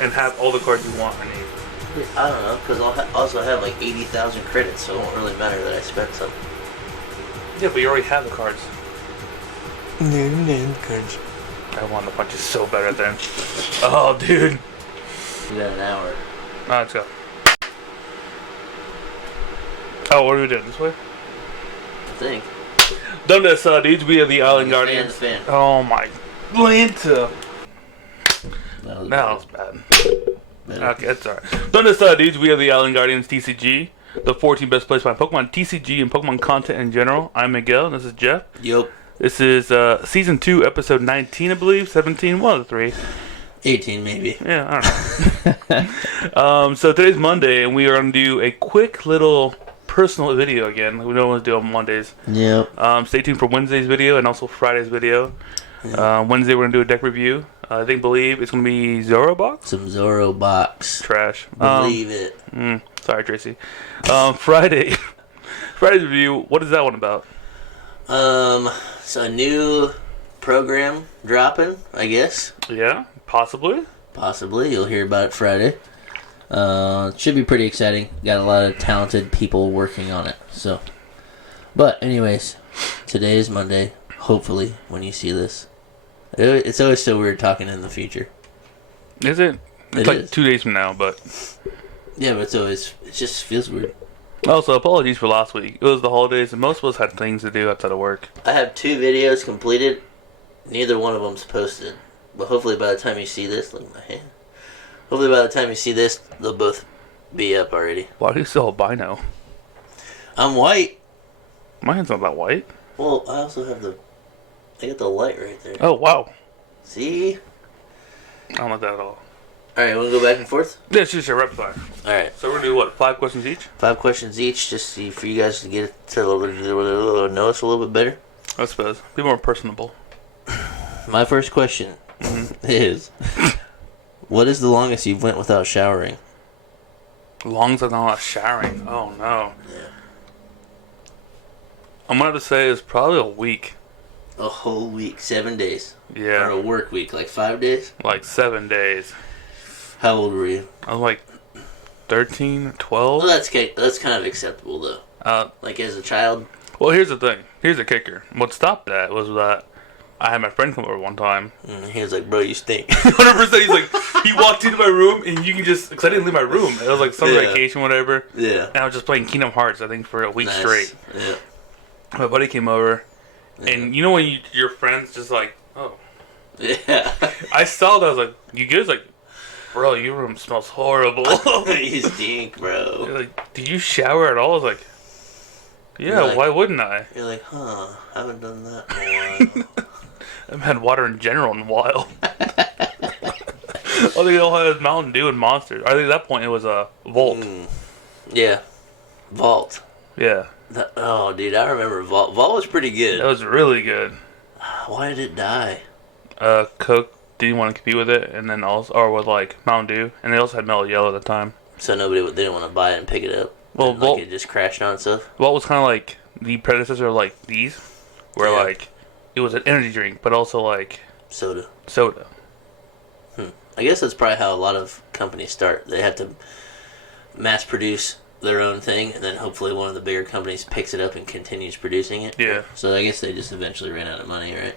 and have all the cards you want and need. I don't know, because I'll also have like 80,000 credits, so it won't really matter that I spent some. Yeah, but you already have the cards. Cards. I want to punch you so bad right there. Oh, dude. We got an hour. Alright, let's go. Oh, what are we doing? This way? I think. Done this, dudes. We are the Island Guardians. Fan. Oh, my Lanta. That was bad. Better. Okay, that's alright. Done this, dudes. We are the Island Guardians TCG. The 14 best plays by Pokemon TCG and Pokemon content in general. I'm Miguel, and this is Jeff. Yup. This is Season 2, Episode 19, I believe. 17, one of the three. 18, maybe. Yeah, I don't know. So today's Monday, and we are going to do a quick little personal video again. We don't want to do it on Mondays. Yep. Stay tuned for Wednesday's video and also Friday's video. Yep. Wednesday, we're going to do a deck review. I believe it's going to be Zoro box. Some Zoro box. Trash. Believe it. Sorry, Tracy. Friday's review. What is that one about? So a new program dropping, I guess. Yeah, possibly. Possibly. You'll hear about it Friday. It should be pretty exciting. Got a lot of talented people working on it. So, but anyways, today is Monday. Hopefully, when you see this, it's always so weird talking in the future. Is it? It's like 2 days from now, but yeah, but it just feels weird. Also, apologies for last week. It was the holidays, and most of us had things to do outside of work. I have 2 videos completed. Neither one of them's posted. But hopefully by the time you see this, look at my hand. Hopefully by the time you see this, they'll both be up already. Why do you still albino? I'm white. My hand's not that white. Well, I also have I got the light right there. Oh, wow. See? I don't like that at all. Alright, want to go back and forth? Yeah, it's just a rapid fire. Alright. So we're going to do what, 5 questions each? 5 questions each, just for you guys to get to know us a little bit better. I suppose. Be more personable. My first question is, what is the longest you've went without showering? Long as I'm not showering. Oh, no. Yeah. I'm going to have to say it's probably a week. A whole week, 7 days. Yeah. Or a work week, like 5 days? Like 7 days. How old were you? I was like 13, 12. Well, that's kind of acceptable, though. Like, as a child? Well, here's the thing. Here's the kicker. What stopped that was that I had my friend come over one time. He was like, bro, you stink. 100%. He's like, he walked into my room, and you can just, because I didn't leave my room. It was like summer vacation, whatever. Yeah. And I was just playing Kingdom Hearts, I think, for a week straight. Yeah. My buddy came over, and you know when your friend's just like, oh. Yeah. I saw that, I was like, you good? He's like, bro, your room smells horrible. You stink, bro. You're like, do you shower at all? I was like, yeah, like, why wouldn't I? You're like, I haven't done that in a while. I haven't had water in general in a while. All they all had is Mountain Dew and Monsters. I think at that point it was a Volt. Yeah. Vault. Yeah. Oh, dude, I remember Vault. Vault was pretty good. That was really good. Why did it die? Coke didn't want to compete with it, and then also, or with like Mountain Dew, and they also had Mellow Yellow at the time. So they didn't want to buy it and pick it up. Well, and, Vault, it just crashed on itself. Vault was kind of like the predecessor of like these, where like it was an energy drink, but also like soda. I guess that's probably how a lot of companies start. They have to mass produce their own thing, and then hopefully one of the bigger companies picks it up and continues producing it. Yeah. So I guess they just eventually ran out of money, right?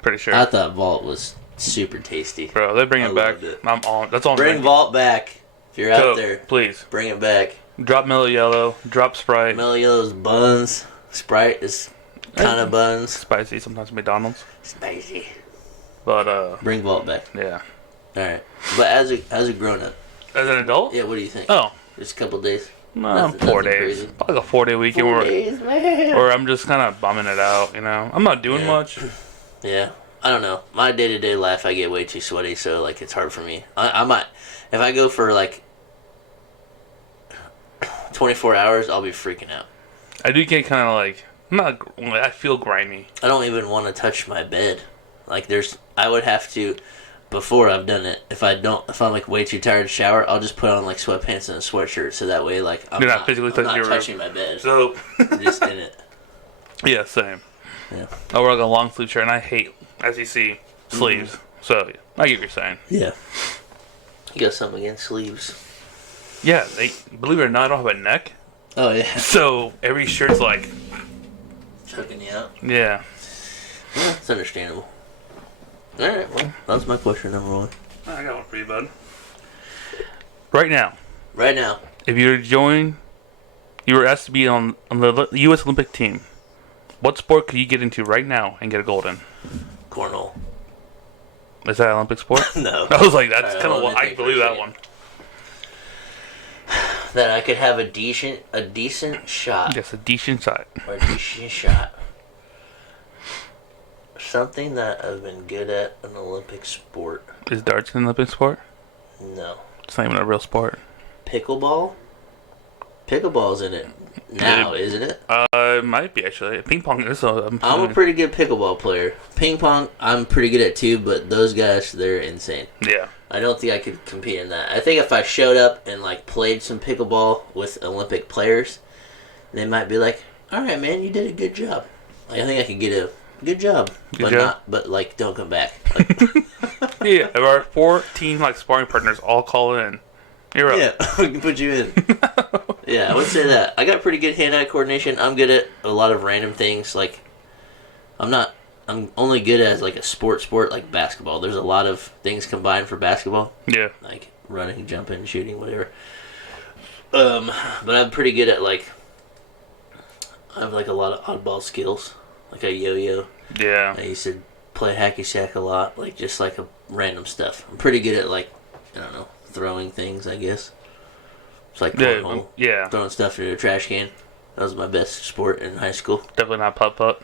Pretty sure. I thought Vault was super tasty. Bro, they bring it back. I'm on. That's all. Bring Vault back if you're out there. Please bring it back. Drop Mellow Yellow. Drop Sprite. Mellow Yellow's buns. Sprite is kind of buns. Spicy. Sometimes McDonald's. Spicy. But bring Vault back. Yeah. All right. But as a grown up. As an adult. Yeah. What do you think? Oh. Just a couple days. No, 4 days. Crazy. Like a 4-day weekend. 4 days, man. Or I'm just kind of bumming it out. You know, I'm not doing much. Yeah. I don't know. My day-to-day life, I get way too sweaty, so like it's hard for me. I might, if I go for like 24 hours, I'll be freaking out. I do get kind of like I feel grimy. I don't even want to touch my bed. Like I would have to, before I've done it. If I'm like way too tired to shower, I'll just put on like sweatpants and a sweatshirt, so that way like I'm not physically touching my bed. So I'm just in it. Yeah, same. Yeah. I wear like a long sleeve shirt, and I hate, as you see, sleeves. So I get what you're saying. Yeah. You got something against sleeves. Yeah, they believe it or not, I don't have a neck. Oh, yeah. So every shirt's like... Choking you out. Yeah. Yeah, it's understandable. Alright, well, that's my question number one. I got one for you, bud. Right now. Right now. If you were asked to be on the U.S. Olympic team, what sport could you get into right now and get a gold in? Cornhole. Is that an Olympic sport? No. I was like, that's Alright, kind of well, what I believe that one. That I could have a decent shot. Yes, a decent shot. Or a decent shot. Something that I've been good at an Olympic sport. Is darts an Olympic sport? No. It's not even a real sport. Pickleball? Pickleball's in it now, isn't it? It might be actually. Ping pong is. I'm a pretty good pickleball player. Ping pong, I'm pretty good at too, but those guys, they're insane. Yeah. I don't think I could compete in that. I think if I showed up and like played some pickleball with Olympic players, they might be like, "All right, man, you did a good job." Like, I think I could get a good job, but like don't come back. Like, yeah, if our 14 like sparring partners all call in, you're up. yeah, we can put you in. Yeah, I would say that. I got pretty good hand-eye coordination. I'm good at a lot of random things. Like, I'm only good as like a sport like basketball. There's a lot of things combined for basketball. Yeah. Like running, jumping, shooting, whatever. But I'm pretty good at like, I have like a lot of oddball skills. Like a yo-yo. Yeah. I used to play hacky sack a lot. Like just like a random stuff. I'm pretty good at like, I don't know, throwing things, I guess. It's like cornhole. Yeah. Throwing stuff into a trash can. That was my best sport in high school. Definitely not putt-putt.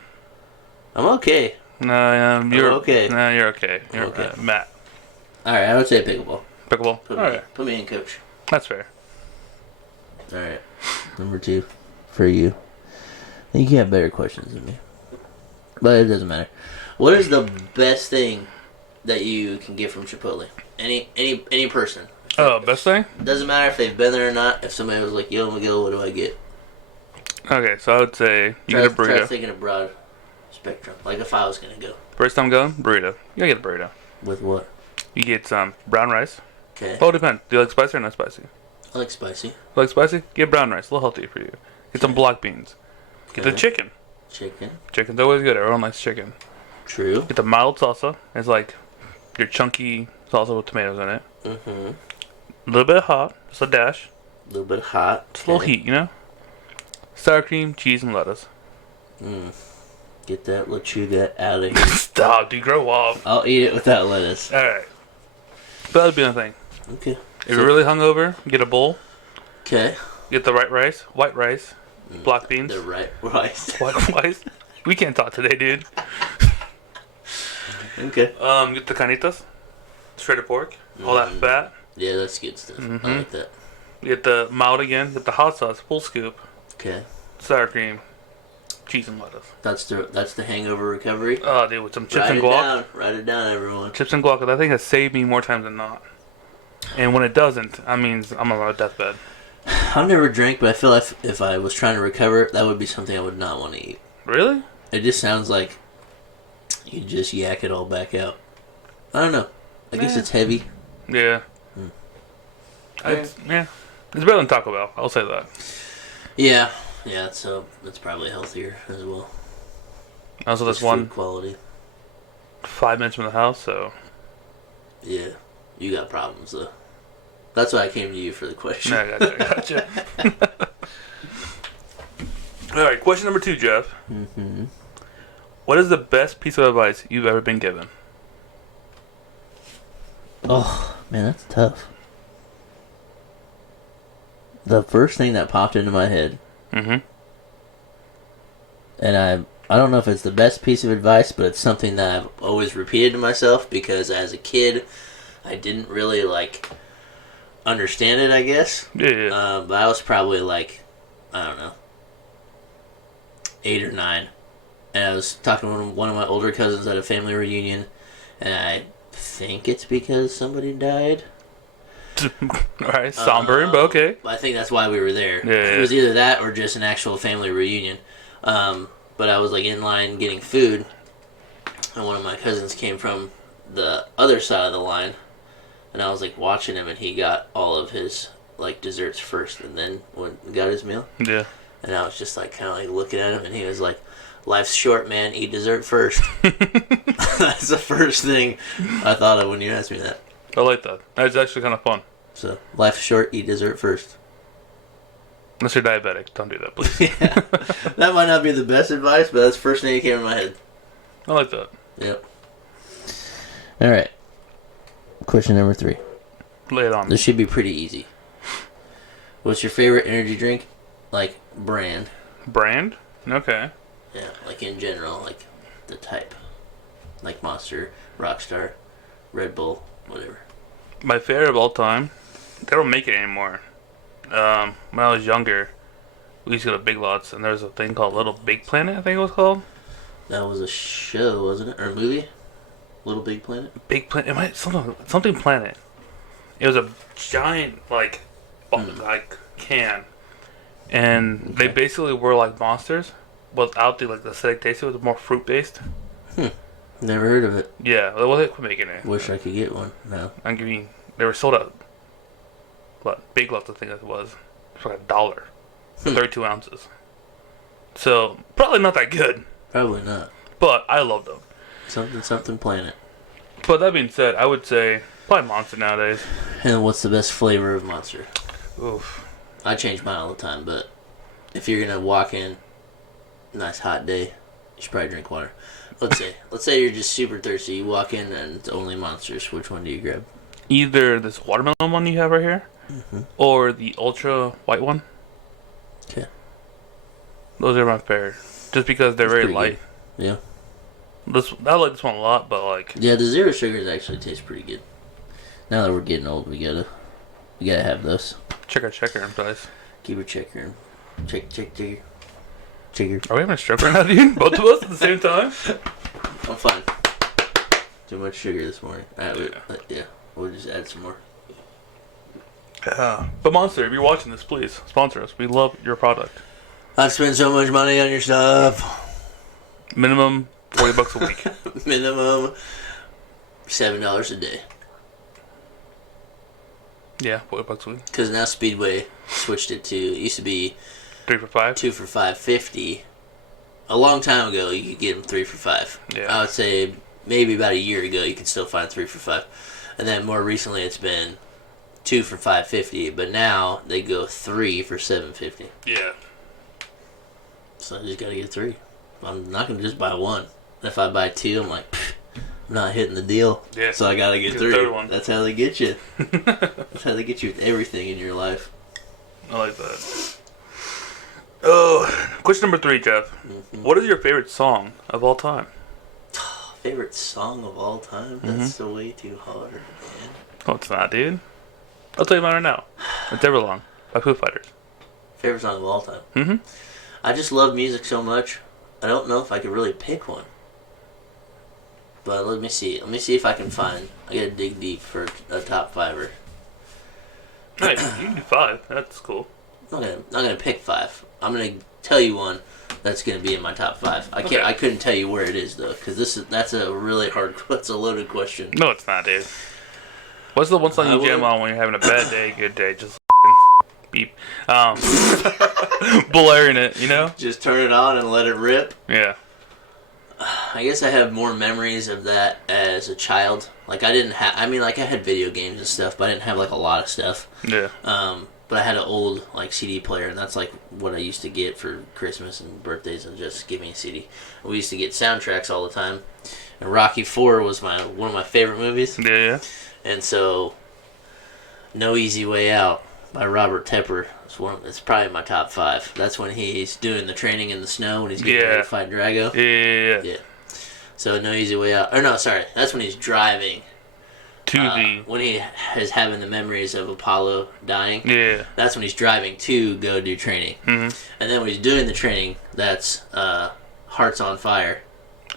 I'm okay. No, you're okay. No, you're okay. You're okay. Matt. Alright, I would say pickleball. Pickleball. Put me in, coach. That's fair. Alright. Number 2 for you. I think you have better questions than me. But it doesn't matter. What is the best thing that you can get from Chipotle? Any person. Oh, best thing? Doesn't matter if they've been there or not. If somebody was like, "Yo, Miguel, what do I get?" Okay, so I would say you get a burrito. Try thinking a broad spectrum. Like if I was gonna go. First time going, burrito. You gotta get a burrito. With what? You get some brown rice. Okay. Oh, it depends. Do you like spicy or not spicy? I like spicy. You like spicy? Get brown rice. A little healthier for you. Get some black beans. Get the chicken. Chicken. Chicken's always good. Everyone likes chicken. True. Get the mild salsa. It's like your chunky salsa with tomatoes in it. Mm-hmm. A little bit of hot. Just a dash. A little bit hot. Just a little heat, you know? Sour cream, cheese, and lettuce. Get that lechuga out of here. Stop, dude. Grow up. I'll eat it without lettuce. Alright. But that would be the thing. Okay. If you're really hungover, get a bowl. Okay. Get the white rice, black beans. The right rice. White rice. We can't talk today, dude. Okay. Get the carnitas, shredded pork, all that fat. Yeah, that's good stuff. Mm-hmm. I like that. Get the mild again. Get the hot sauce, full scoop, Okay. sour cream, cheese and lettuce. That's the hangover recovery. Oh, dude, with some chips Write and it guac. down. Write it down, everyone. Chips and guac. I think has saved me more times than not. And when it doesn't, I mean, I'm on a deathbed. I've never drank, but I feel like if I was trying to recover, that would be something I would not want to eat. Really? It just sounds like you just yak it all back out. I don't know. I guess it's heavy. Yeah. It's better than Taco Bell. I'll say that. Yeah. Yeah, so it's probably healthier as well. Also, Just this one food quality. 5 minutes from the house, so Yeah. You got problems, though. That's why I came to you for the question. I gotcha. All right, question number 2, Jeff. Mm-hmm. What is the best piece of advice you've ever been given? Oh, man, that's tough. The first thing that popped into my head, Mm-hmm. and I don't know if it's the best piece of advice, but it's something that I've always repeated to myself because as a kid, I didn't really, understand it, I guess. Yeah. But I was probably, I don't know, 8 or 9. And I was talking to one of my older cousins at a family reunion, and I think it's because somebody died. All right, somber, but okay. I think that's why we were there. Yeah. It was either that or just an actual family reunion. But I was in line getting food, and one of my cousins came from the other side of the line, and I was like watching him, and he got all of his like desserts first, and then when he got his meal. Yeah. And I was just like kind of like looking at him, and he was like, "Life's short, man. Eat dessert first." That's the first thing I thought of when you asked me that. I like that. That's actually kind of fun. So, life's short. Eat dessert first. Unless you're diabetic, don't do that, please. Yeah, that might not be the best advice, but that's the first thing that came in my head. I like that. Yep. All right. Question number 3. Lay it on. This should be pretty easy. What's your favorite energy drink? Like, brand. Brand? Okay. Yeah, like in general, like the type. Like Monster, Rockstar, Red Bull, whatever. My favorite of all time, they don't make it anymore. When I was younger, we used to go to Big Lots, and there was a thing called Little Big Planet, I think it was called. That was a show, wasn't it? Or a movie? Little Big Planet? Big Planet? It might something Planet. It was a giant, like can. And they basically were like monsters without the acidic taste. It was more fruit based. Never heard of it. Yeah, they wasn't making it. Wish I could get one. No. I'm giving. They were sold at Big Lots, I think it was for like $1 for 32 ounces. So probably not that good, Probably not. but I love them. Something Planet. But that being said, I would say probably Monster nowadays. And what's the best flavor of Monster? Oof. I change mine all the time, but if you're gonna walk in, nice hot day, you should probably drink water. Let's say you're just super thirsty. You walk in and it's only Monsters. Which one do you grab? Either this watermelon one you have right here, or the ultra white one. Okay. Those are my favorite, just because they're very light. Good. Yeah. I like this one a lot, but yeah, the zero sugars actually taste pretty good. Now that we're getting old, we gotta have those. checker guys. Keep a checker. Checker. Are we having a stroke right now, dude? Both of us at the same time? I'm fine. Too much sugar this morning. Yeah, we'll just add some more. But Monster, if you're watching this, please sponsor us. We love your product. I've spent so much money on your stuff. Minimum $40 a week. Minimum $7 a day. Yeah, $40 a week. Because now Speedway switched it to, it used to be 3 for $5. 2 for $5.50. A long time ago, you could get them 3 for $5. Yeah. I would say maybe about a year ago, you could still find 3 for $5. And then more recently, it's been 2 for $5.50. But now they go 3 for $7.50. Yeah. So I just gotta get 3. I'm not gonna just buy one. If I buy 2, I'm like, I'm not hitting the deal. Yeah. So I gotta get The 3. third one. That's how they get you. That's how they get you with everything in your life. I like that. Oh, question number 3, Jeff. What is your favorite song of all time? Favorite song of all time? That's way too hard, man. Oh, it's not, dude. I'll tell you mine right now. It's Everlong by Foo Fighters. Favorite song of all time? I just love music so much. I don't know if I could really pick one. But let me see. Let me see if I can find. I gotta dig deep for a top 5er. Nice. You can do 5. That's cool. I'm not gonna pick 5. I'm gonna tell you one that's gonna be in my top 5. I can't. Okay. I couldn't tell you where it is though, because that's a really hard. That's a loaded question. No, it's not, dude. What's the one song you jam on when you're having a bad day, good day? Just beep. Blaring it, you know? Just turn it on and let it rip. Yeah. I guess I have more memories of that as a child. Like I didn't have. I mean, like I had video games and stuff, but I didn't have like a lot of stuff. Yeah. But I had an old like CD player, and that's like what I used to get for Christmas and birthdays, and just give me a CD. We used to get soundtracks all the time, and Rocky IV was one of my favorite movies. Yeah. And so, No Easy Way Out by Robert Tepper is it's probably my top 5. That's when he's doing the training in the snow when he's getting ready to fight Drago. Yeah. So No Easy Way Out. Or no, sorry, that's when he's driving. When he is having the memories of Apollo dying. Yeah. That's when he's driving to go do training. And then when he's doing the training, that's Hearts on Fire.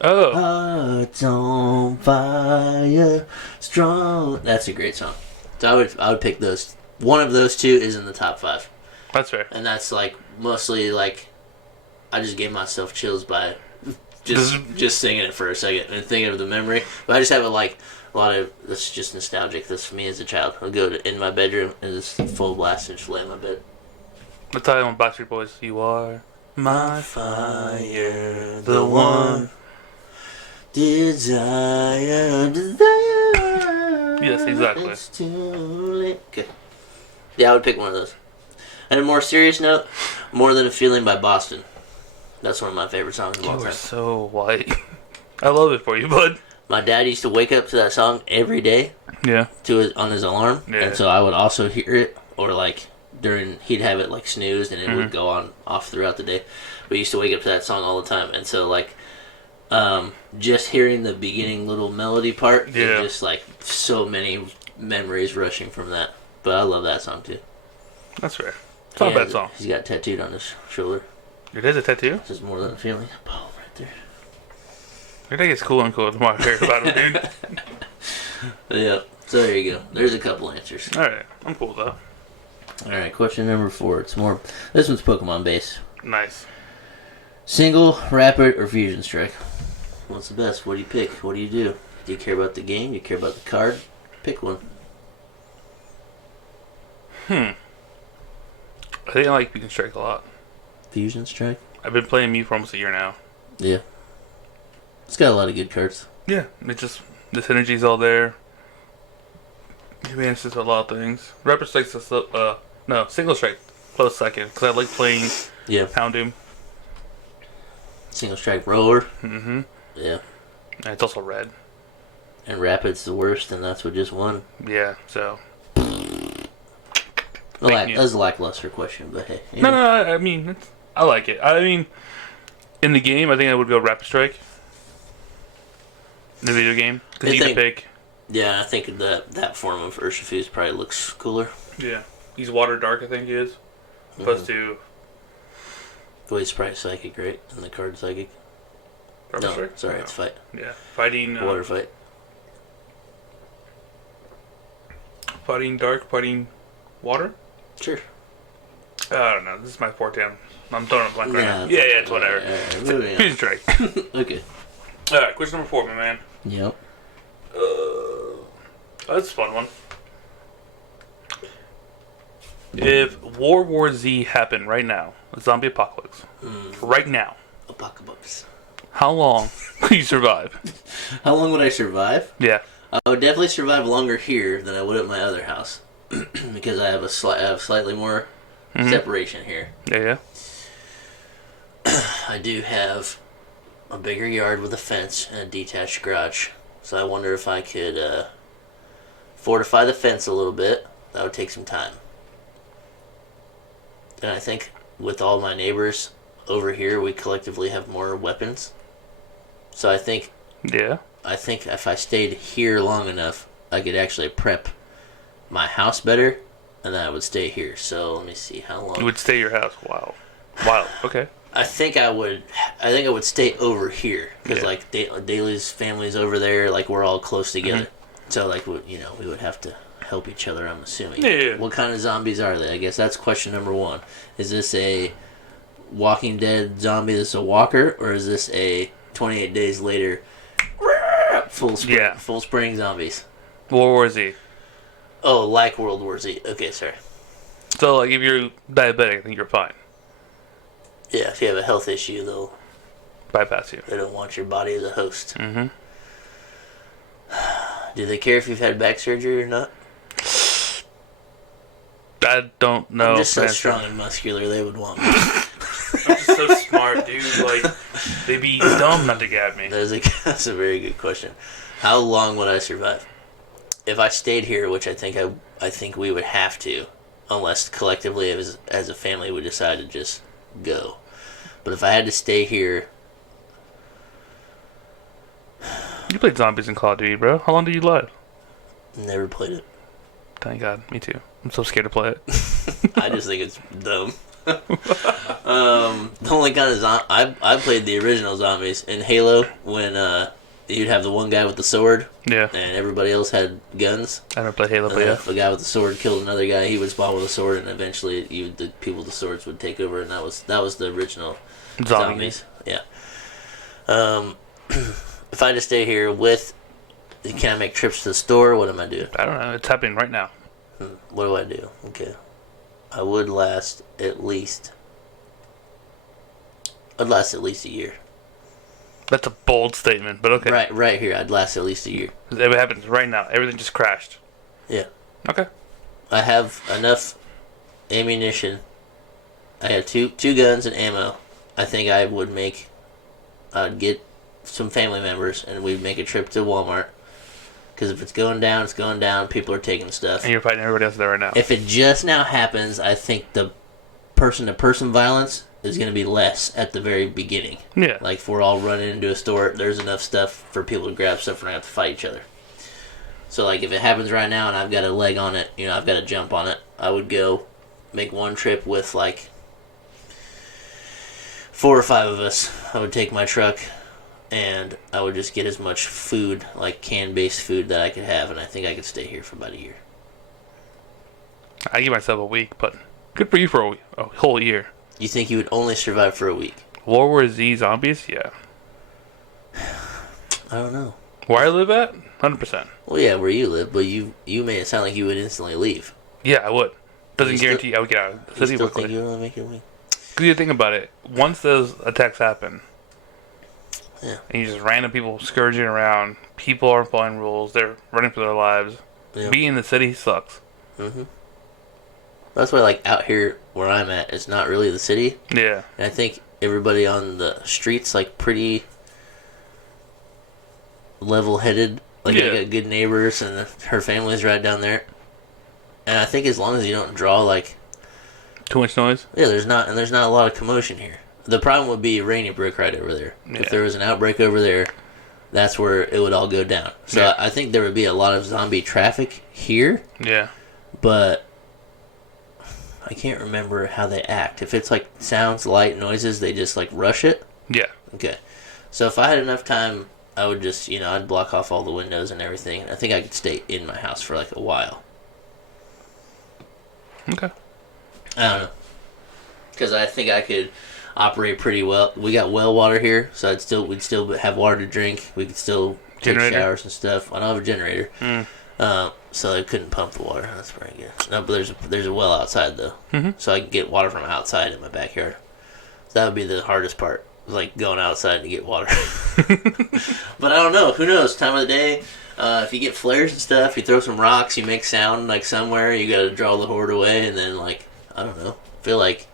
Oh. Hearts on fire, strong. That's a great song. So I would pick those. One of those two is in the top 5. That's fair. And that's like mostly like I just gave myself chills by just singing it for a second and thinking of the memory. But I just have a lot of that's just nostalgic. That's for me as a child. I'll go in my bedroom and just full blast and just lay in my bed. The title on Backstreet Boys, "You Are My Fire, the One." Desire. Yes, exactly. It's too late. Okay. Yeah, I would pick one of those. And a more serious note, "More Than a Feeling" by Boston. That's one of my favorite songs of all You are time. so white. I love it for you, bud. My dad used to wake up to that song every day Yeah. on his alarm, Yeah. and so I would also hear it, or he'd have it snoozed, and it would go on off throughout the day. But he used to wake up to that song all the time, and so just hearing the beginning little melody part, just so many memories rushing from that. But I love that song too. That's fair. It's not a bad song. He's got tattooed on his shoulder. It is a tattoo? This is "More Than a Feeling." Oh, right there. Your day gets cooler and cooler the more I hear about him, dude. Yeah. So there you go. There's a couple answers. Alright, I'm cool though. Alright, question number 4. This one's Pokemon based. Nice. Single, rapid, or fusion strike? What's the best? What do you pick? What do you do? Do you care about the game? Do you care about the card? Pick one. I think I like Beacon Strike a lot. Fusion strike? I've been playing Mew for almost a year now. Yeah. It's got a lot of good cards. Yeah, it just, the synergy's all there. It manages a lot of things. Rapid Strike's Single Strike, close second, because I like playing Houndoom. Single strike roller. Mm-hmm. Yeah. And it's also red. And rapid's the worst, and that's what just won. Yeah, so. That was a lackluster question, but hey. No, I mean, I like it. I mean, in the game, I think I would go Rapid Strike. In the video game. Because you can pick. Yeah, I think that form of Urshifu's probably looks cooler. Yeah. He's Water Dark, I think he is. Opposed to... Well, he's probably Psychic, right? And the card Psychic? Rapid Strike? Sorry, it's Fight. Yeah. Fighting... Water Fight. Fighting Dark, fighting Water? Sure. I don't know. This is my forte. I'm throwing a blank right now. Yeah, it's whatever. Fusion Strike. Okay. Alright, question number 4, my man. Yep. That's a fun one. If World War Z happened right now, a zombie apocalypse, right now, Apocalypse. how long could you survive? How long would I survive? Yeah. I would definitely survive longer here than I would at my other house. Because I have slightly more separation here. Yeah. I do have a bigger yard with a fence and a detached garage. So I wonder if I could fortify the fence a little bit. That would take some time. And I think with all my neighbors over here, we collectively have more weapons. So I think if I stayed here long enough, I could actually prep my house better, and then I would stay here. So let me see how long. You would stay at your house. Wow. Okay. I think I would stay over here because Daly's family's over there. Like we're all close together. So we would have to help each other. I'm assuming. Yeah. What kind of zombies are they? I guess that's question number 1. Is this a Walking Dead zombie that's a walker, or is this a 28 days later full spring zombies? World War Z. Oh, like World War Z. Okay, sorry. So, if you're diabetic, I think you're fine. Yeah, if you have a health issue, they'll bypass you. They don't want your body as a host. Mm-hmm. Do they care if you've had back surgery or not? I don't know. I'm just so strong and muscular, they would want me. I'm just so smart, dude. They'd be dumb not to get me. That's a very good question. How long would I survive? If I stayed here, which I think we would have to, unless collectively as a family we decide to just go. But if I had to stay here... You played zombies in Call of Duty, bro. How long did you live? Never played it. Thank God. Me too. I'm so scared to play it. I just think it's dumb. The only kind of I played the original zombies in Halo when you'd have the one guy with the sword, yeah, and everybody else had guns. I never played Halo, but yeah, if a guy with the sword killed another guy, he would spawn with a sword, and eventually the people with the swords would take over, and that was the original zombies. Yeah. If I just stay here can I make trips to the store? What am I doing? I don't know. It's happening right now. What do I do? Okay. I would last at least... I'd last at least a year. That's a bold statement, but okay. Right here, I'd last at least a year. It happens right now. Everything just crashed. Yeah. Okay. I have enough ammunition. I have two guns and ammo. I think I'd get some family members and we'd make a trip to Walmart. Because if it's going down, it's going down. People are taking stuff. And you're fighting everybody else there right now. If it just now happens, I think the person-to-person violence is going to be less at the very beginning. Yeah. Like, if we're all running into a store, there's enough stuff for people to grab stuff. We're not going to have to fight each other. So, like, if it happens right now and I've got a leg on it, I've got to jump on it, I would go make one trip with, like, 4 or 5 of us. I would take my truck and I would just get as much food, like can-based food, that I could have, and I think I could stay here for about a year. I give myself a week, but good for you for a whole year. You think you would only survive for a week? World War Z zombies? Yeah. I don't know. Where I live at? 100%. Well, yeah, where you live, but you made it sound like you would instantly leave. Yeah, I would. Doesn't You guarantee I would get out of the city You still quickly. think you would only make it a week? Because you think about it, once those attacks happen, Yeah. and you just random people scourging around, people aren't following rules, they're running for their lives. Yeah. Being in the city sucks. Mm-hmm. That's why, like, out here where I'm at, it's not really the city. Yeah. And I think everybody on the streets, like, pretty level-headed. Like, Yeah. I got good neighbors, and her family's right down there. And I think as long as you don't draw, like... Too much noise? Yeah, there's not a lot of commotion here. The problem would be Rainy Brook right over there. Yeah. If there was an outbreak over there, that's where it would all go down. So Yeah. I think there would be a lot of zombie traffic here, Yeah. but I can't remember how they act. If it's like sounds, light, noises, they just like rush it. Yeah. Okay. So if I had enough time, I would just, I'd block off all the windows and everything. I think I could stay in my house for like a while. Okay. I don't know. Because I think I could operate pretty well. We got well water here, so we'd still have water to drink. We could still take Generator? showers and stuff. I don't have a generator, so I couldn't pump the water. That's pretty good. No, but there's a well outside though, so I can get water from outside in my backyard. So that would be the hardest part, like going outside to get water. But I don't know. Who knows? Time of the day. If you get flares and stuff, you throw some rocks, you make sound like somewhere. You got to draw the horde away, and then like I don't know. I feel like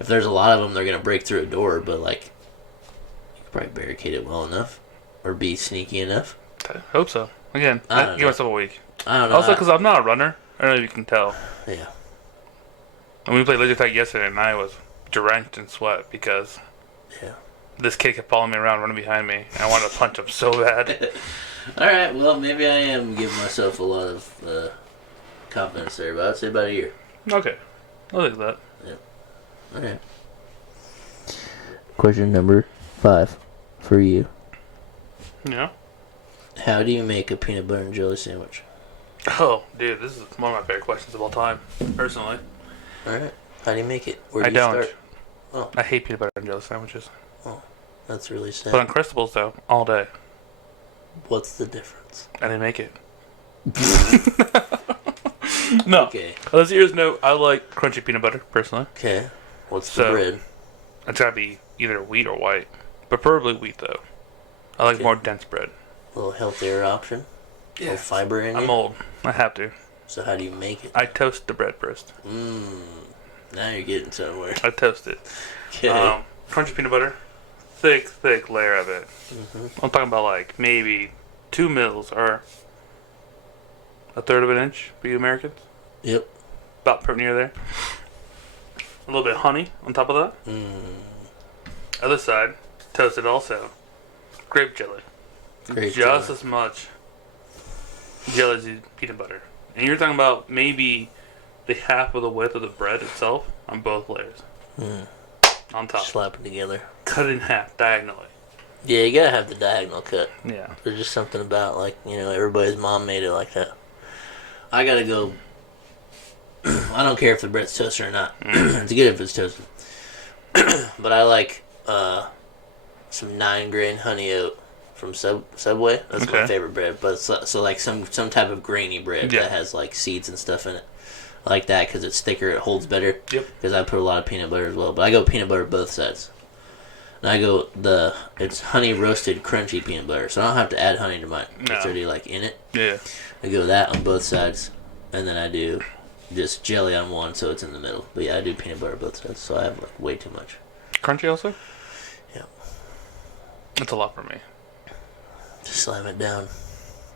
if there's a lot of them, they're gonna break through a door. But like, you could probably barricade it well enough, or be sneaky enough. I hope so. Again, I I don't give know. myself a week. I don't know. Also, because I'm not a runner. I don't know if you can tell. Yeah. When we played laser tag yesterday, and I was drenched in sweat because this kid kept following me around, running behind me, and I wanted to punch him so bad. All right. Well, maybe I am giving myself a lot of confidence there, but I'd say about a year. Okay, I'll take that. Okay. Question number 5 for you. Yeah. How do you make a peanut butter and jelly sandwich? Oh, dude, this is one of my favorite questions of all time, personally. All right. How do you make it? Where do I you don't. start? Oh, I hate peanut butter and jelly sandwiches. that's really sad. But Uncrustables, though, all day. What's the difference? I didn't make it. No. Okay. On a serious note, I like crunchy peanut butter, personally. Okay. What's the So- bread? It's gotta be either wheat or white. Preferably wheat, though. I like Okay. more dense bread. A little healthier option. A little fiber in I'm it. old. I have to. So how do you make it? I toast the bread first. Now you're getting somewhere. I toast it. Okay. Crunchy peanut butter. Thick layer of it. Mm-hmm. I'm talking about like maybe 2 mils or a third of an inch for you Americans. Yep. About pretty near there. A little bit of honey on top of that. Other side, toasted also. Grape jelly. Grape Just jelly. as much jelly as you peanut butter. And you're talking about maybe the half of the width of the bread itself on both layers. On top. Slap it together. Cut it in half diagonally. Yeah, you gotta have the diagonal cut. Yeah. There's just something about, like, everybody's mom made it like that. I gotta go. I don't care if the bread's toasted or not. It's good if it's toasted. But I like some 9-grain honey oat from Subway. That's my favorite bread. But so like some type of grainy bread that has like seeds and stuff in it. I like that because it's thicker, it holds better. Yep. Because I put a lot of peanut butter as well. But I go peanut butter both sides. And I go it's honey roasted crunchy peanut butter, so I don't have to add honey to mine. No. It's already like in it. Yeah. I go that on both sides, and then I do just jelly on one, so it's in the middle. But yeah, I do peanut butter both sides, so I have like way too much. Crunchy also? Yeah. That's a lot for me. Just slam it down,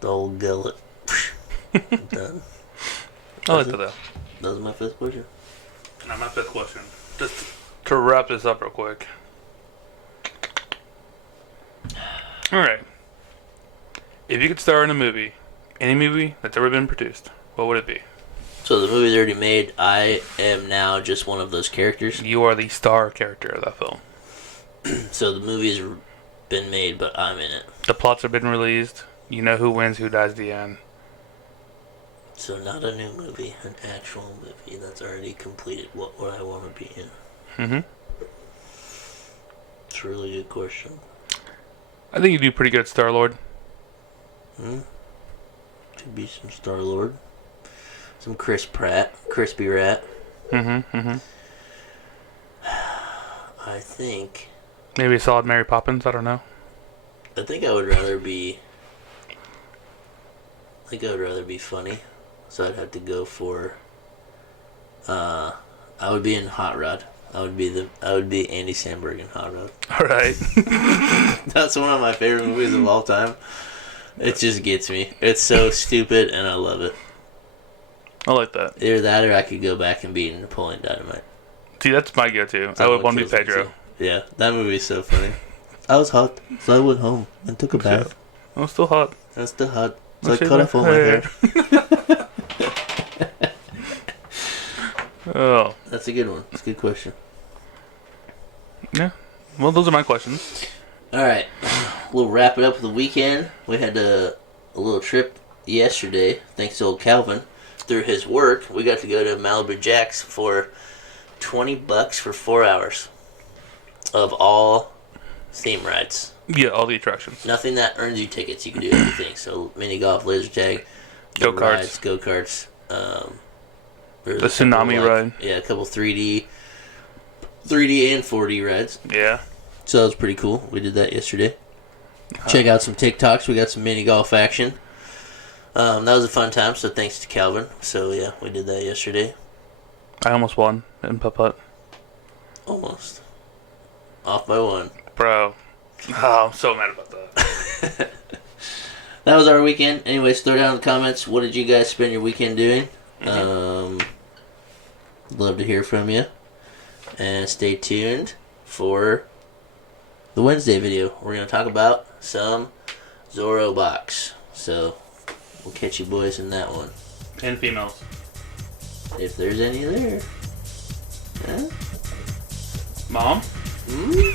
the old gullet. Done. I like that though. That was my fifth question. Now my fifth question. Just to wrap this up real quick. Alright. If you could star in a movie, any movie that's ever been produced, what would it be? So the movie's already made. I am now just one of those characters. You are the star character of that film. So the movie's been made, but I'm in it. The plots have been released. You know who wins, who dies at the end. So not a new movie, an actual movie that's already completed. What would I want to be in? Mm-hmm. It's a really good question. I think you do pretty good at Star-Lord. Could be some Star-Lord. Some Chris Pratt. Crispy Rat. Mm-hmm. I think... Maybe a solid Mary Poppins, I don't know. I think I would rather be... funny. So I'd have to go for... I would be in Hot Rod. I would be Andy Samberg in Hot Rod. Alright. That's one of my favorite movies of all time. It just gets me. It's so stupid and I love it. I like that. Either that or I could go back and be Napoleon Dynamite. See, that's my go-to. I would want to be Pedro. Yeah, that movie's so funny. I was hot, so I went home and took a bath. I was still hot. I was still hot, so I cut off all my hair. Oh. That's a good one. That's a good question. Yeah. Well, those are my questions. Alright. We'll wrap it up with the weekend. We had a little trip yesterday, thanks to old Calvin. Through his work, we got to go to Malibu Jack's for $20 for 4 hours of all theme rides. Yeah, all the attractions. Nothing that earns you tickets. You can do everything. So mini golf, laser tag, go-karts, the tsunami ride. Yeah, a couple 3D and 4D rides. Yeah. So that was pretty cool. We did that yesterday. Check out some TikToks. We got some mini golf action. That was a fun time, so thanks to Calvin. So yeah, we did that yesterday. I almost won in putt-putt. Almost. Off by one. Bro. Oh, I'm so mad about that. That was our weekend. Anyways, throw down in the comments, what did you guys spend your weekend doing? Love to hear from you. And stay tuned for the Wednesday video. We're going to talk about some Zorro box. So, we'll catch you boys in that one. And females. If there's any there. Huh? Mom? Hmm?